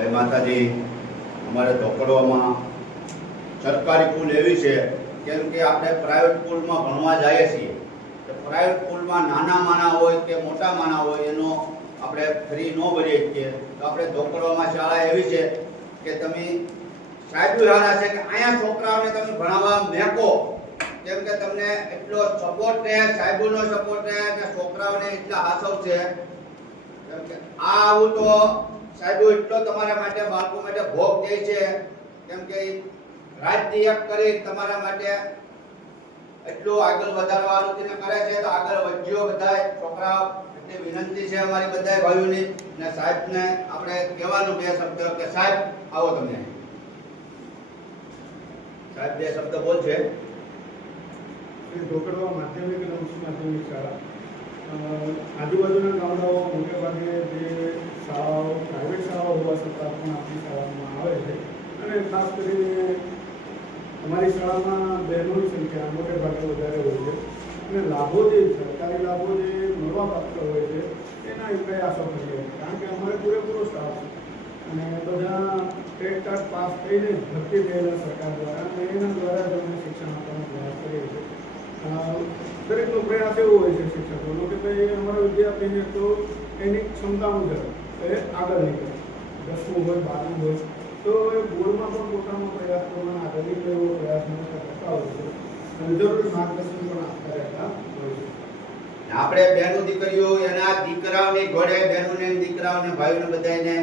જય માતાજી। અમારે ધોકડવામાં સરકારી સ્કૂલ એવી છે કેમ કે આપણે પ્રાઇવેટ સ્કૂલમાં ભણવા જઈએ છીએ તો પ્રાઇવેટ સ્કૂલમાં નાના માણા હોય કે મોટા માણા હોય એનો આપણે ફ્રી ન ભરીએ છીએ। તો આપણે ધોકડવામાં શાળા એવી છે કે તમે સાહેબ સારા છે કે અહીંયા છોકરાઓને તમે ભણાવવા મેકો કેમ કે તમને એટલો સપોર્ટ રહે, સાહેબોનો સપોર્ટ રહે અને છોકરાઓને એટલા હાસવ છે કેમ કે આ આવું તો સાહેબો એટલો તમારા માટે બાળકો માટે ભોગ દે છે કેમ કે રાજ્ય એક કરી તમારા માટે એટલું આગળ વધારવાનું તેને કરે છે તો આગળ વધ્યો બધાય છોકરાઓ। એટલે વિનંતી છે અમારી બધાય ભાઈઓની અને સાહેબને આપણે કહેવાનું બે શબ્દ કે સાહેબ આવો તમે સાહેબ બે શબ્દ બોલશે। ધોકડવા માધ્યમિક અને ઉચ્ચ માધ્યમિક શાળા આજુબાજુના ગામડાઓ મોટે ભાગે જે શાળાઓ પ્રાઇવેટ શાળાઓ હોવા છતાં પણ આપણી શાળામાં આવે છે અને ખાસ કરીને અમારી શાળામાં બહેનોની સંખ્યા મોટે ભાગે વધારે હોય છે અને લાભો જે સરકારી લાભો જે મળવા પાત્ર હોય છે એના પ્રયાસો કરીએ કારણ કે અમારે પૂરેપૂરો સ્ટાફ છે અને બધા ટેટ પાસ થઈને ભરતી થયેલા સરકાર દ્વારા અને એના દ્વારા જ અમે શિક્ષણ આપવાનો પ્રયાસ કરીએ છીએ। દરેકનો પ્રયાસ એવો હોય છે શિક્ષકોનો કે ભાઈ અમારા વિદ્યાર્થીને તો એની ક્ષમતા મુજબ એ આગળ નીકળે, 10મું હોય 12મું હોય તો એ બોર્ડમાં પણ પોતાનો પ્રયાસ પ્રમાણે આગળ નીકળે એવો પ્રયાસ કરતા હોય છે અને જરૂરી માર્ગદર્શન પણ આપતા રહેતા હોય છે। આપણે બહેનો દીકરીઓ એના દીકરાઓની ઘોડે બહેનોને દીકરાઓને ભાઈઓને બધાને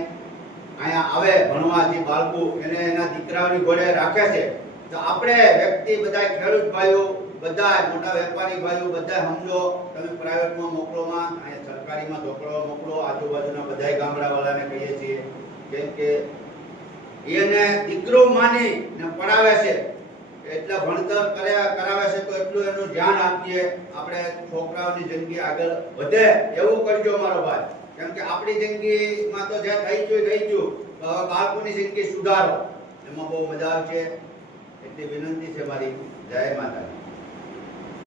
અહીંયા આવે ભણવા જે બાળકો એને એના દીકરાઓની ઘોડે રાખે છે તો આપણે વ્યક્તિ બધા ખેડૂત ભાઈઓ બધા મોટા વેપારી ભાઈઓ બધા સમજો તમે પ્રાઇવેટમાં મોકલોમાં અહીંયા સરકારીમાં ધોકડવા મોકલો। આજુબાજુના બધા ગામડાવાળાને કહીએ છીએ કેમ કે એને દીકરો માની ને પડાવે છે એટલા ભણતર કરાવે છે તો એટલું એનું ધ્યાન આપીએ આપણે છોકરાઓની જિંદગી આગળ વધે એવું કરજો મારો ભાઈ કેમ કે આપણી જિંદગીમાં તો જે થઈ ગયું બાળકોની જિંદગી સુધારો એમાં બહુ મજા આવશે। એટલી વિનંતી છે મારી। જય માતાજી।